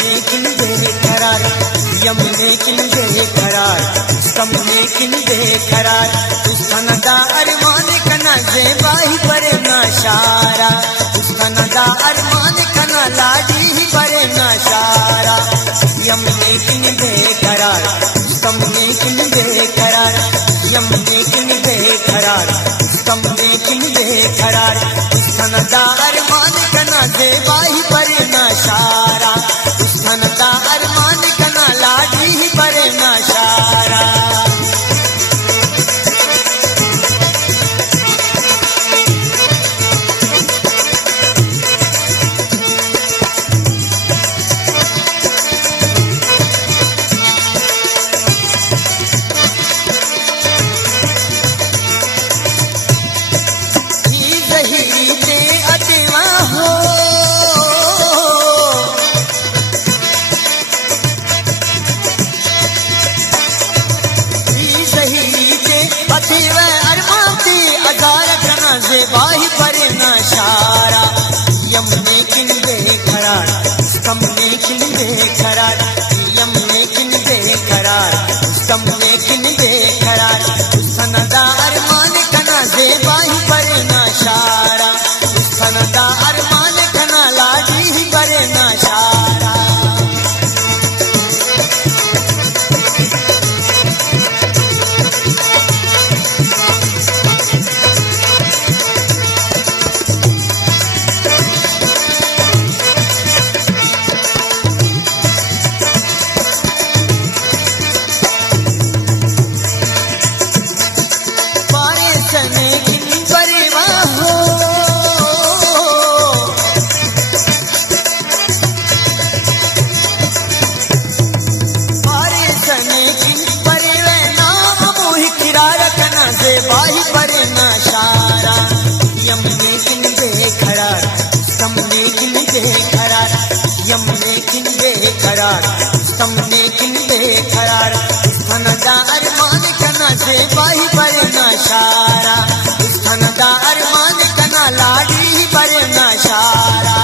यमने किन बेकरार, यमने किन बेकरार, समने किन बेकरार, उसका नदा अरमान कना जेबाही परे ना शारा, उसका नदा अरमान कना लाडी ही परे ना शारा। यमने किन बेकरार, समने किन बेकरार, यमने किन बेकरार, समने किन बेकरार, उसका नदा अरमान कना जेबाही परे ना शारा, उसका नदा अरमान कना लाडी ही परे ना शारा। जेबाही परे ना शारा। यमने किन बेकरार, समने किन बेकरार, यमने किन बेकरार, समने किन बेकरार, उसका नदा अरमान कना जेबाही परे ना शारा, उसका नदा अरमान कना लाडी ही परे ना शारा। जेबाही परे ना शारा। यमने किन बेकरार, समने किन बेकरार, यमने किन बेकरार, समने किन बेकरार, उसका नदा अरमान कना जेबाही परे ना शारा, उसका नदा अरमान कना लाडी ही परे ना शारा।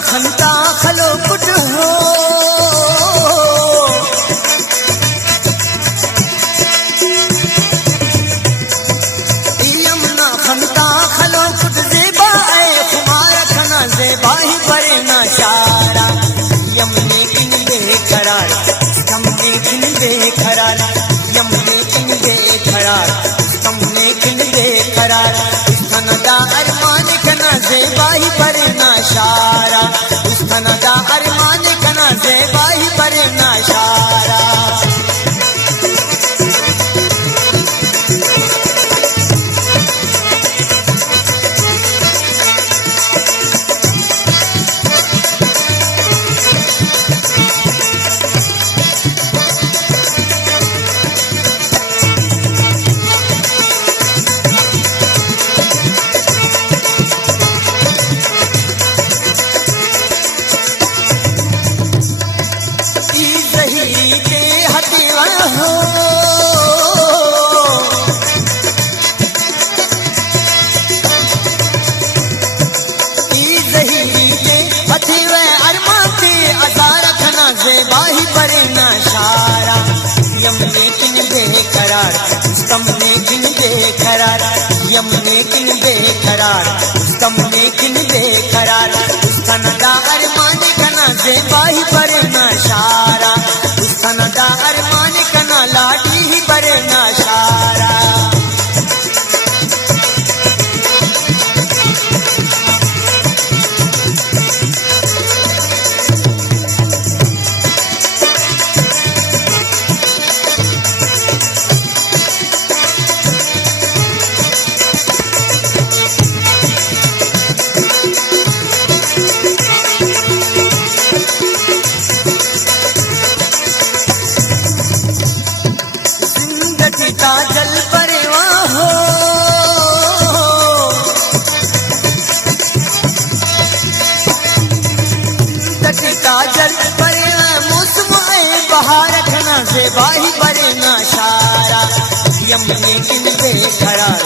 खंता खलो पुट हो, यमुना खंता खलो पुट जेबा आए खुमार खना जेबाही परे ना शारा। यमने किन बेकरार, समने किन बेकरार, यमने किन बेकरार, समने किन बेकरार, उसका नदा अरमान कना जेबाही परे ना शारा, उसका नदा अरमान कना जेबाही परे ना शारा। जेबाही परे ना शारा। यमने किन बेकरार, समने किन बेकरार, यमने किन बेकरार, समने किन बेकरार, उसका नदा अरमान कना जेबाही परे ना शारा, उसका नदा अरमान कना लाडी ही परे ना शारा। यमने किन बेकरार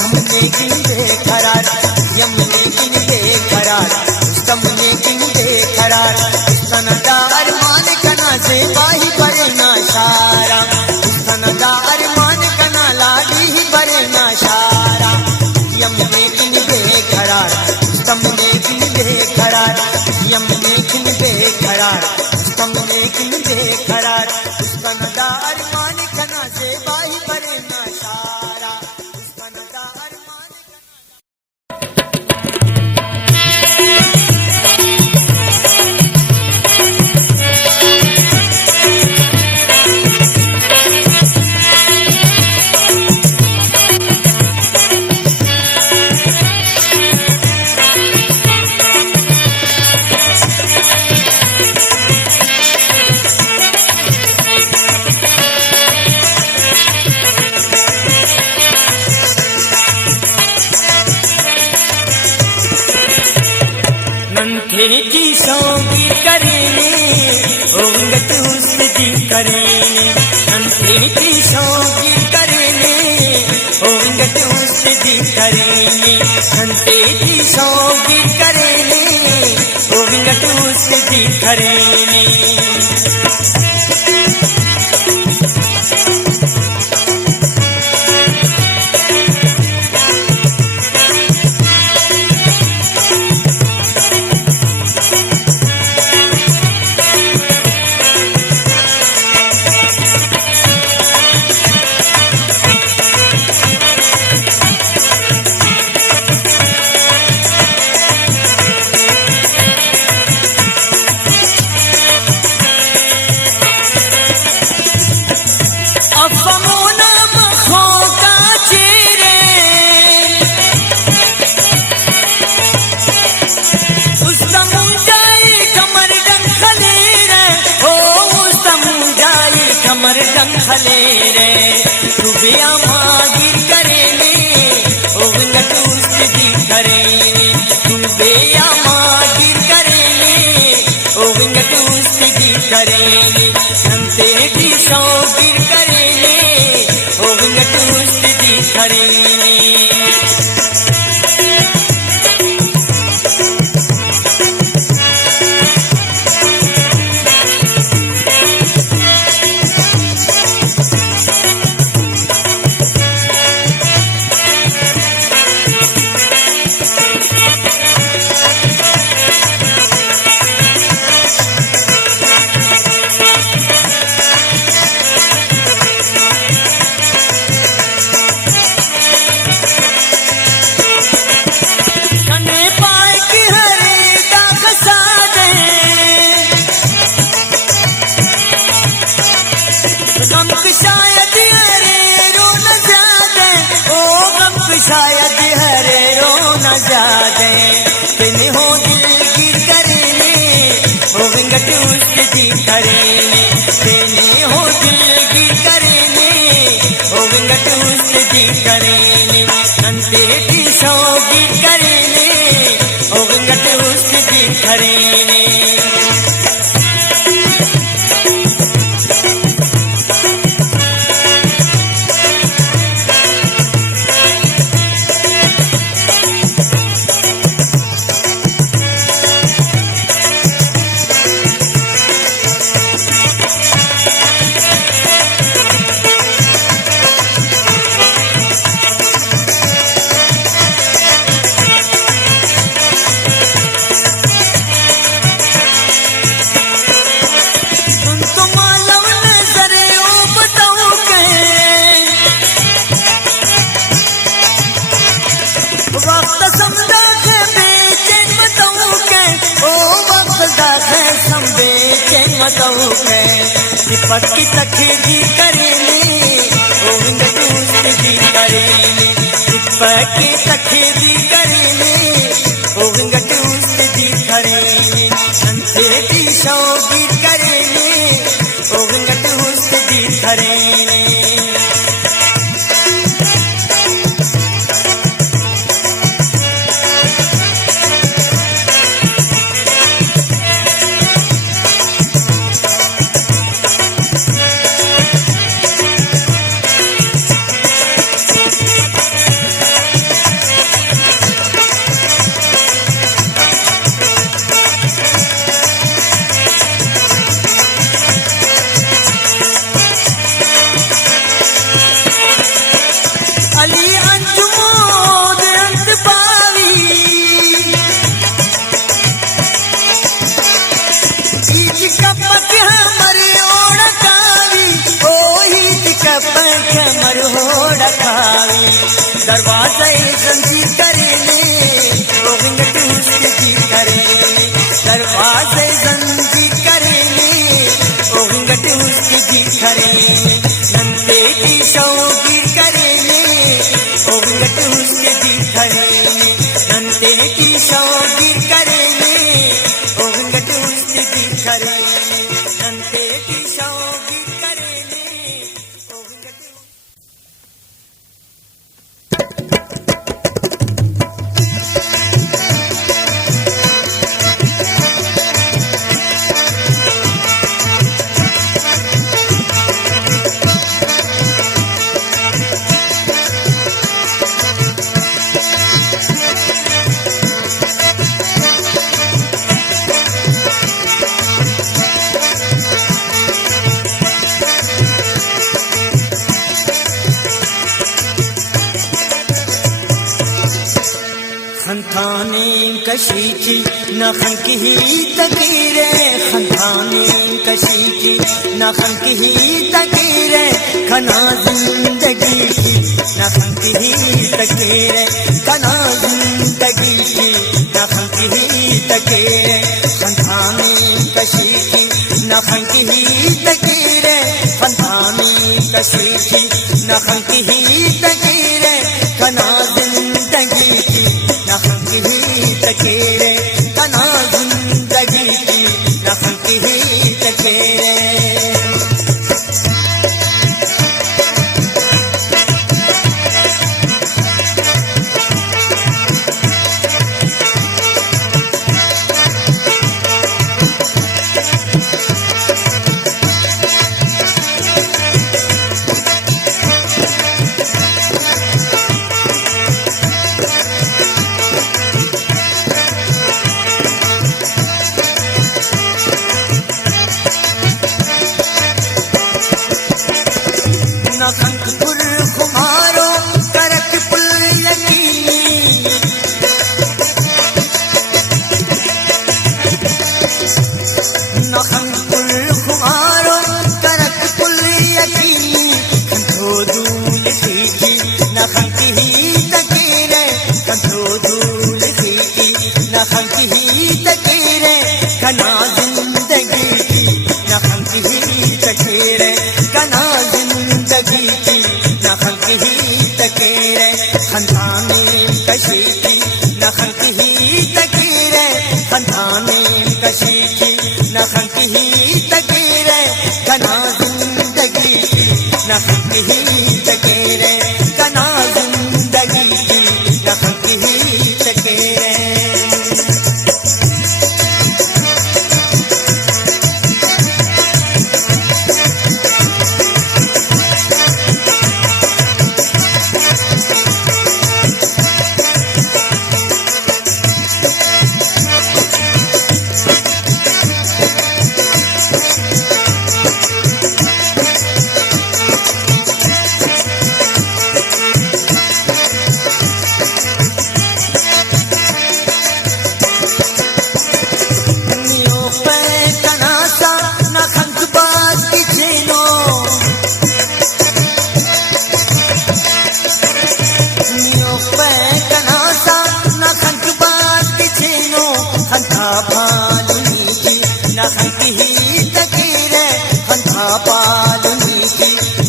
हमने किन बेकरार यमने किन बेकरार हमने किन बेकरार तनदार मान कना से बाही बरे ना शारा तनदार मान कना लाडी ही बरे ना शारा यमने किन बेकरार हमने किन बेकरार यमने किन बेकरार हमने किन बेकरार तनदार मान कना से बाही बरे ना शारा तनदार मान की सौगी करेने ओंगट उसकी करेने अंते की सौगी करेने ओंगट उसकी करेने अंते की सौगी करेने ओंगट उसकी करेने खले रे रुबिया मागिर करेने ओंगट उसकी करेने रुबिया मागिर करेने ओंगट उसकी करेने संते की सौगिर करेने ओंगट उसकी करेने शायद हरे रो न जादे ओ गम शायद हरे रो न जादे पिन हो दिल गिर करेने ओ विंगट उसकी करेने पिन हो दिल गिर करेने ओ विंगट उसकी करेने अंते की सौ गिर करेने ओ विंगट उसकी करेने वक्त समझा के बेचैन मतऊ के ओ वक्त दाखे सम बेचैन मतऊ के सिपक की तखीदी करेने ओ विंगट उसकी करेने सिपक की तखीदी करेने ओ विंगट उसकी करेने संते की सौगी करेने ओ विंगट उसकी करेने अली अंजुमोद अंत पावी ईद कपक हमर ओढ़कावी ओ ईद कपक हमर ओढ़कावी दरवाजे जंजीर करेले ओ घंघट उसकी करेले दरवाजे जंजीर करेले ओ घंघट उसकी करेले नंदे की शौकीर करेले ओ घंघट उसकी करेले नंदे की शौकीर करेले ओ घंघट उसकी करेले नंदे की शौकीर करेले ओ घंघट खंथाने कशीची नखन की तकीरे खंथाने कशीची नखन की तकीरे खना जिंदगी की नखन की तकीरे खना जिंदगी की नखन की तकीरे खंथाने कशीची नखन की तकीरे खंथाने कशीची नखन की तकीरे खना जिंदगी की नखन की तकीरे कना जिंदगी की नखन की तकीरे नखनपुर खुमारो करक पुल यकीनी नखनपुर खुमारो करक पुल यकीनी कंठो दूल की नखन की तकीरे कंठो दूल की नखन की तकीरे कना जिंदगी की नखन की तकीरे कना जिंदगी की नखन की तकीरे खंथाने कशी की नखन की तकीरे खंथाने कशी की नखन की तकीरे कना जिंदगी की नखन की तकीरे कना जिंदगी की नखन की तकीरे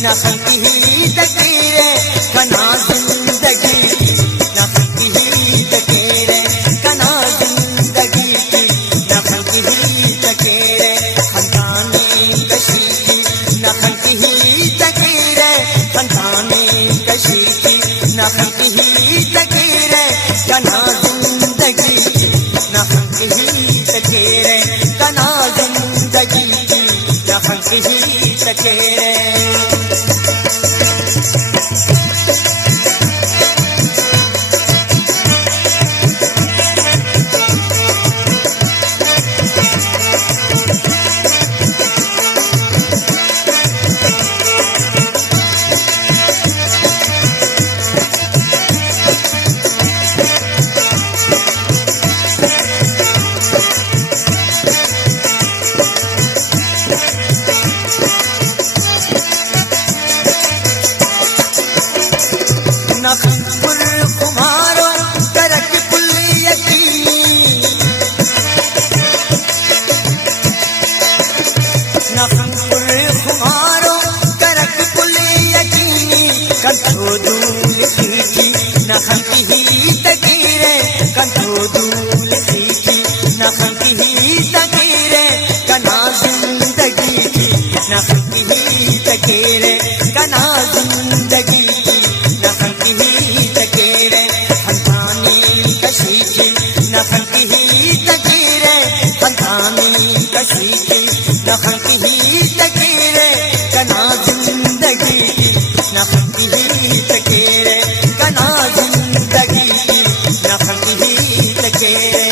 नखन की तकीरे कना जिंदगी की नखन की तकीरे कना जिंदगी की नखन की तकीरे खंथाने कशी की नखन की तकीरे खंथाने कशी की नखन की तकीरे कना जिंदगी की नखन की तकीरे कना जिंदगी की नखन की तकीरे कंठो धूल की नखन की तकीरे कंठो धूल की नखन की तकीरे कना जिंदगी की नखन की तकीरे कना जिंदगी की नखन की तकीरे हंसानी कशी की नखन की तकीरे हंसानी कशी की नखन की तकीरे कना जिंदगी की नखन की तकीरे कना जिंदगी की नखन की तकीरे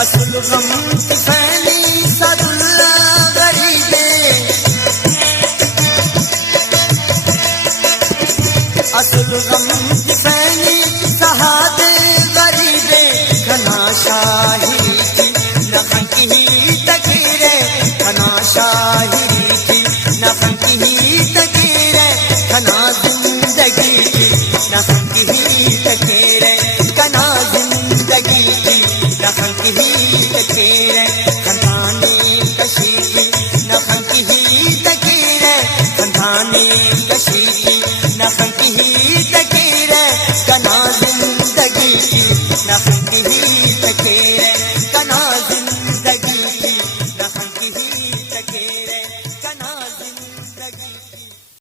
असुल गम की फैली सदुल्ला गरीबे असुल गम की फैली सहादे गरीबे घना शाहिरी की नखन की तकीरे घना शाहिरी की नखन की तकीरे घना जिंदगी की नखन की तकीरे